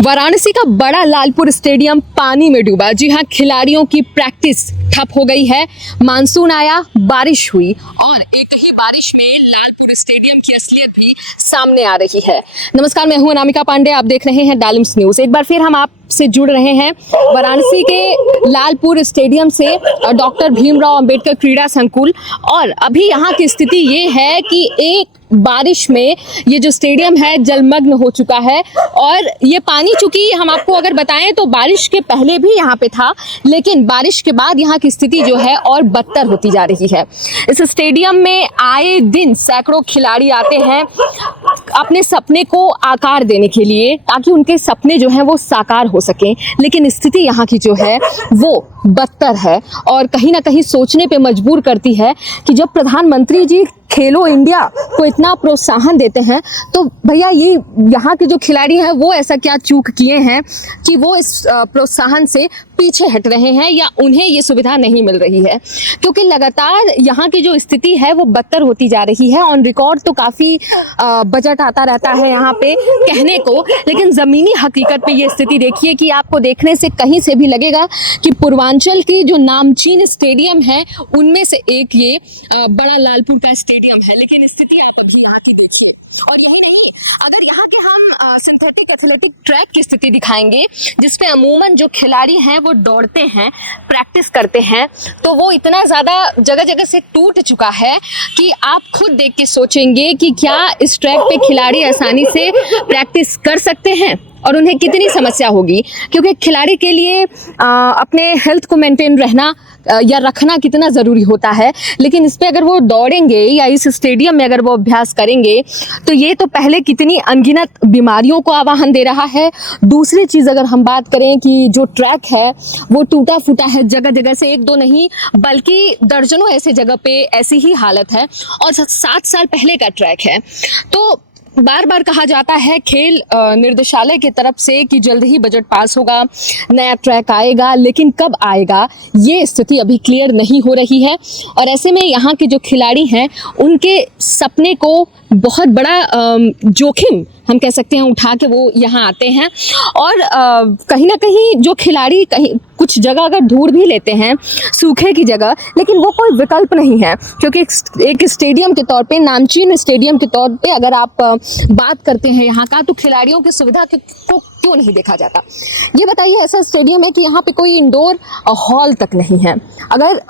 वाराणसी का बड़ा लालपुर स्टेडियम पानी में डूबा। जी हां, खिलाड़ियों की प्रैक्टिस ठप हो गई है। मानसून आया, बारिश हुई और एक ही बारिश में लालपुर स्टेडियम की असलियत भी सामने आ रही है। नमस्कार, मैं हूं अनामिका पांडे, आप देख रहे हैं डालिम्स न्यूज। एक बार फिर हम आपसे जुड़ रहे हैं वाराणसी के लालपुर स्टेडियम से, डॉक्टर भीमराव अंबेडकर क्रीड़ा संकुल। और अभी यहाँ की स्थिति ये है कि एक बारिश में ये जो स्टेडियम है जलमग्न हो चुका है। और ये पानी, चूंकि हम आपको अगर बताएं तो बारिश के पहले भी यहाँ पे था, लेकिन बारिश के बाद यहाँ की स्थिति जो है और बदतर होती जा रही है। इस स्टेडियम में आए दिन सैकड़ों खिलाड़ी आते हैं अपने सपने को आकार देने के लिए, ताकि उनके सपने जो हैं वो साकार हो सकें। लेकिन स्थिति यहाँ की जो है वो बदतर है और कहीं ना कहीं सोचने पे मजबूर करती है कि जब प्रधानमंत्री जी खेलो इंडिया को इतना प्रोत्साहन देते हैं, तो भैया ये यहाँ के जो खिलाड़ी हैं वो ऐसा क्या चूक किए हैं कि वो इस प्रोत्साहन से पीछे हट रहे हैं या उन्हें ये सुविधा नहीं मिल रही है। क्योंकि लगातार यहाँ की जो स्थिति है वो बदतर होती जा रही है। ऑन रिकॉर्ड तो काफ़ी बजट आता रहता है यहाँ पे कहने को, लेकिन ज़मीनी हकीकत पे ये स्थिति देखिए कि आपको देखने से कहीं से भी लगेगा कि पूर्वांचल की जो नामचीन स्टेडियम है उनमें से एक ये बड़ा लालपुर का स्टेडियम है। लेकिन स्थिति आप अभी यहाँ की देखिए। और यही नहीं, अगर यहाँ के हम सिंथेटिक एथलेटिक ट्रैक की स्थिति दिखाएंगे, जिसपे अमूमन जो खिलाड़ी हैं वो दौड़ते हैं, प्रैक्टिस करते हैं, तो वो इतना ज़्यादा जगह जगह से टूट चुका है कि आप खुद देख के सोचेंगे कि क्या इस ट्रैक पे खिलाड़ी आसानी से प्रैक्टिस कर सकते हैं और उन्हें कितनी समस्या होगी। क्योंकि खिलाड़ी के लिए अपने हेल्थ को मेंटेन रहना या रखना कितना ज़रूरी होता है, लेकिन इस पे अगर वो दौड़ेंगे या इस स्टेडियम में अगर वो अभ्यास करेंगे तो ये तो पहले कितनी अनगिनत बीमारियों को आवाहन दे रहा है। दूसरी चीज़ अगर हम बात करें कि जो ट्रैक है वो टूटा फूटा है जगह जगह से, एक दो नहीं बल्कि दर्जनों ऐसे जगह पे ऐसी ही हालत है और 7 साल पहले का ट्रैक है। तो बार बार कहा जाता है खेल निर्देशालय की तरफ से कि जल्द ही बजट पास होगा, नया ट्रैक आएगा, लेकिन कब आएगा ये स्थिति अभी क्लियर नहीं हो रही है। और ऐसे में यहाँ के जो खिलाड़ी हैं उनके सपने को बहुत बड़ा जोखिम हम कह सकते हैं उठा के वो यहाँ आते हैं। और कहीं ना कहीं जो खिलाड़ी कहीं कुछ जगह अगर ढूंढ भी लेते हैं सूखे की जगह, लेकिन वो कोई विकल्प नहीं है। क्योंकि एक स्टेडियम के तौर पे, नामचीन स्टेडियम के तौर पे अगर आप बात करते हैं यहाँ का, तो खिलाड़ियों की सुविधा को क्यों नहीं देखा जाता। ये बताइए, ऐसा स्टेडियम है कि यहाँ पे कोई इंडोर हॉल तक नहीं है। अगर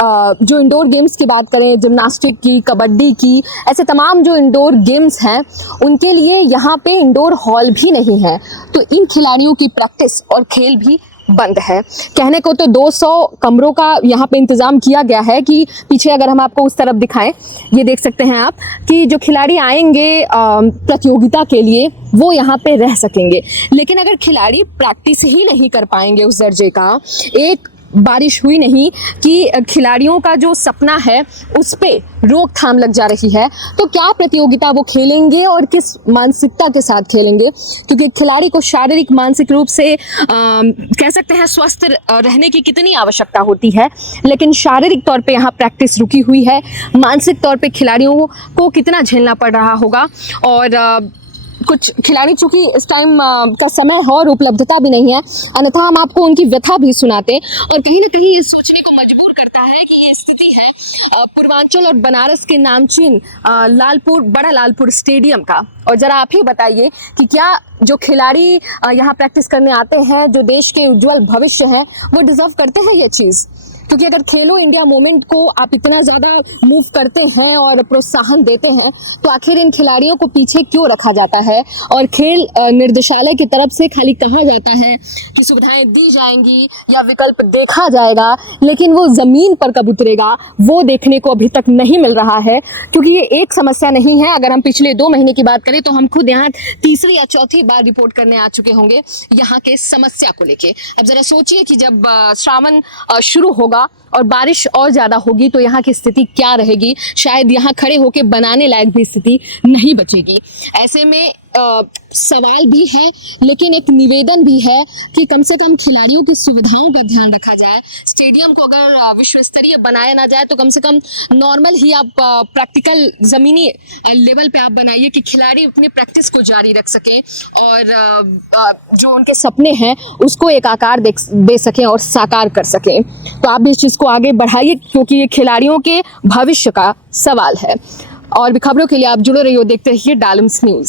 जो इंडोर गेम्स की बात करें, जिम्नास्टिक की, कबड्डी की, ऐसे तमाम जो इंडोर गेम्स हैं उनके लिए यहाँ पे इंडोर हॉल भी नहीं है। तो इन खिलाड़ियों की प्रैक्टिस और खेल भी बंद है। कहने को तो 200 कमरों का यहाँ पे इंतज़ाम किया गया है कि पीछे अगर हम आपको उस तरफ दिखाएं, ये देख सकते हैं आप कि जो खिलाड़ी आएंगे प्रतियोगिता के लिए वो यहाँ पे रह सकेंगे। लेकिन अगर खिलाड़ी प्रैक्टिस ही नहीं कर पाएंगे उस दर्जे का, एक बारिश हुई नहीं कि खिलाड़ियों का जो सपना है उस पे रोकथाम लग जा रही है, तो क्या प्रतियोगिता वो खेलेंगे और किस मानसिकता के साथ खेलेंगे। क्योंकि खिलाड़ी को शारीरिक मानसिक रूप से कह सकते हैं स्वस्थ रहने की कितनी आवश्यकता होती है, लेकिन शारीरिक तौर पे यहाँ प्रैक्टिस रुकी हुई है। मानसिक तौर पे खिलाड़ियों को कितना झेलना पड़ रहा होगा। और कुछ खिलाड़ी चूंकि इस टाइम का समय है और उपलब्धता भी नहीं है, अन्यथा हम आपको उनकी व्यथा भी सुनाते। और कहीं ना कहीं ये सोचने को मजबूर करता है कि ये स्थिति है पूर्वांचल और बनारस के नामचीन लालपुर, बड़ा लालपुर स्टेडियम का। और जरा आप ही बताइए कि क्या जो खिलाड़ी यहाँ प्रैक्टिस करने आते हैं, जो देश के उज्जवल भविष्य हैं, वो डिजर्व करते हैं ये चीज़। क्योंकि अगर खेलो इंडिया मूवमेंट को आप इतना ज़्यादा मूव करते हैं और प्रोत्साहन देते हैं, तो आखिर इन खिलाड़ियों को पीछे क्यों रखा जाता है। और खेल निर्देशालय की तरफ से खाली कहा जाता है कि सुविधाएं दी जाएंगी या विकल्प देखा जाएगा, लेकिन वो ज़मीन पर कब उतरेगा वो देखने को अभी तक नहीं मिल रहा है। क्योंकि ये एक समस्या नहीं है। अगर हम पिछले 2 महीने की बात करें तो हम खुद यहाँ तीसरी या चौथी बार रिपोर्ट करने आ चुके होंगे यहाँ के समस्या को लेके। अब ज़रा सोचिए कि जब श्रावण शुरू होगा और बारिश और ज़्यादा होगी तो यहाँ की स्थिति क्या रहेगी। शायद यहाँ खड़े होकर बनाने लायक भी स्थिति नहीं बचेगी। ऐसे में सवाल भी है, लेकिन एक निवेदन भी है कि कम से कम खिलाड़ियों की सुविधाओं पर ध्यान रखा जाए। स्टेडियम को अगर विश्व स्तरीय बनाया ना जाए तो कम से कम नॉर्मल ही आप प्रैक्टिकल ज़मीनी लेवल पे आप बनाइए कि खिलाड़ी अपनी प्रैक्टिस को जारी रख सकें और जो उनके सपने हैं उसको एक आकार दे सकें और साकार कर सकें। तो आप भी इस चीज़ को आगे बढ़ाइए क्योंकि ये खिलाड़ियों के भविष्य का सवाल है। और भी खबरों के लिए आप जुड़े रहिए, देखते रहिए डालम्स न्यूज़।